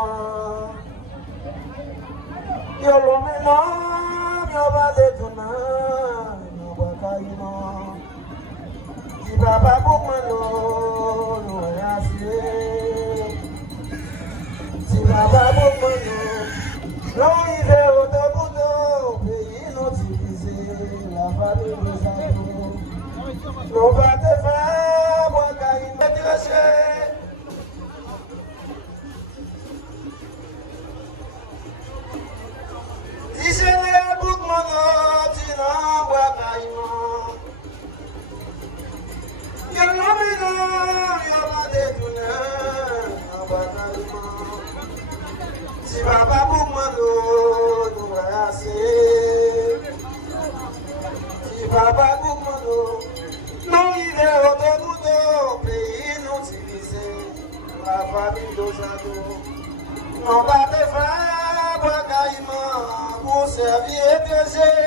caïman. Yo l'homme yo va détourner, yo va caïman. Si papa pour moi nous est assez. Si papa pour moi nous il est au bout pays nous divisé, la famille nous a nous. Nous va te faire moi caïman déranger. Si je n'ai pour moi tu n'en vois caïman. Yo l'homme yo va détourner, yo va caïman. Si papa pour moi nous est assez. Si papa pour moi nous il est au bout pays nous divisé, la famille nous a nous. On va te faire boire caïman pour servir étranger.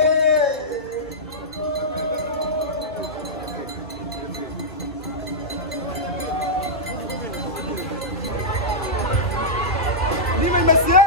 Monsieur!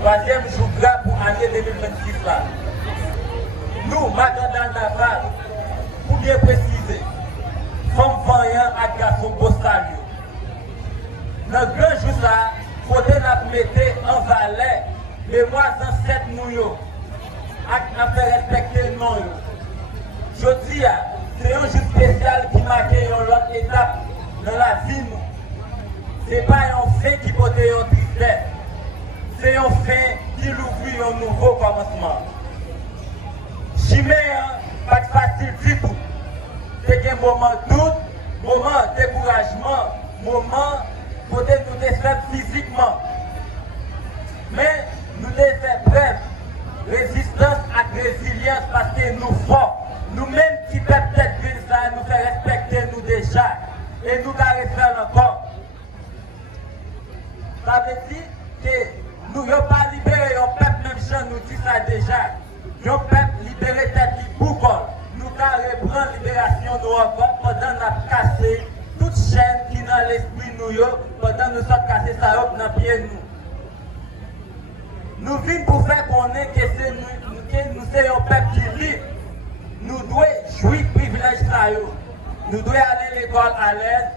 Troisième jour gras pour l'année 2026 là. Nous, Magandal Naval, pour bien préciser, femmes voyants à garçons postal. Dans le grand jour ça, il faut mettre en valeur mémoire d'ancêtres nous, à faire respecter le nom. Je dis, c'est un jour spécial qui marque une autre étape dans la vie. Ce n'est pas un fait qui peut être un tristesse. C'est un fait qui ouvre un nouveau commencement. moment de doute, moment de découragement, moment côté nous sommes faibles physiquement. Mais nous devons faire résistance et résilience parce que nous forts. Nous-mêmes qui peut-être ça nous fait respecter nous déjà. Et nous allons faire encore. Ça veut dire que nous n'avons pas libéré le peuple, même si nous dit ça déjà. Le peuple libéré tête pour nous allons reprendre la libération de encore pendant nous casser toute chaîne qui est dans l'esprit nous, pendant nous sommes cassés ça dans le pied nous. Nous venons pour faire connaître que nous sommes un peuple qui libre. Nous devons jouir de privilèges. Nous devons aller à l'école à l'aise.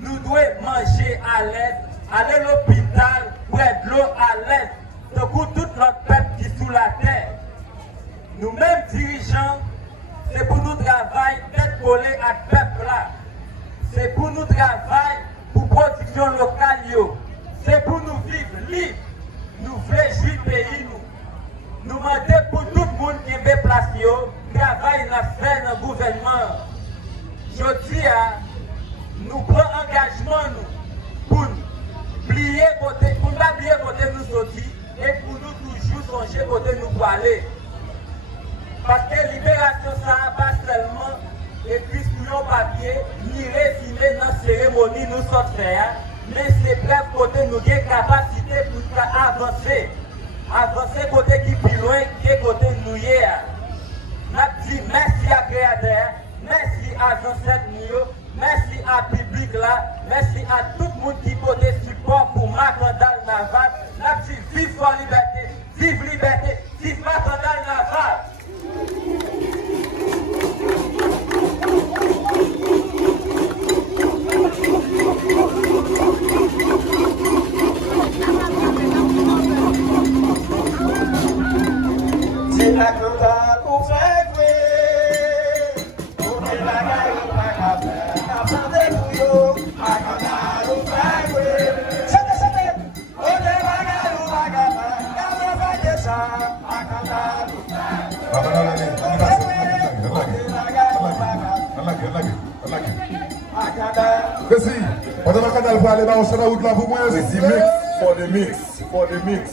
Nous devons manger à l'aise. Aller à l'hôpital, boire de l'eau à l'aise. Donc tout notre peuple qui est sous la terre. Nous-mêmes dirigeants, c'est pour nous travailler d'être collés à ce peuple-là. C'est pour nous travailler pour la production locale. C'est pour nous vivre libres. Nous voulons jouir le pays. Nous demandons pour tout le monde qui est déplacé, travaille dans le gouvernement. Je dis, nous prenons engagement pour ne oublier côté nous sortir et pour nous toujours songer côté nous pour aller. Parce que la libération, ça n'a pas seulement écrit sur le papier, ni résumé dans la cérémonie nous sommes faire, mais c'est bref côté nous avons capacité pour avancer. Avancer côté qui est plus loin que côté nous hier. Nous disons merci à Créateur, merci à ancêtres nous, merci à public là, merci à tout le monde qui porte support pour Macandal Naval. Nous disons vive la liberté, vive Macandal Naval. C'est la canta pour faire jouer. Pour que la gagne pas qu'à faire. Attendez pour yo. La canta pour faire jouer. Chantez. Pour que la gagne pas qu'à faire. Quand on va dire ça. La canta pour faire jouer. Pour que la gagne pas qu'à faire. Merci. Pendant que nous allons aller dans le route là pour moi, c'est mix for the mix.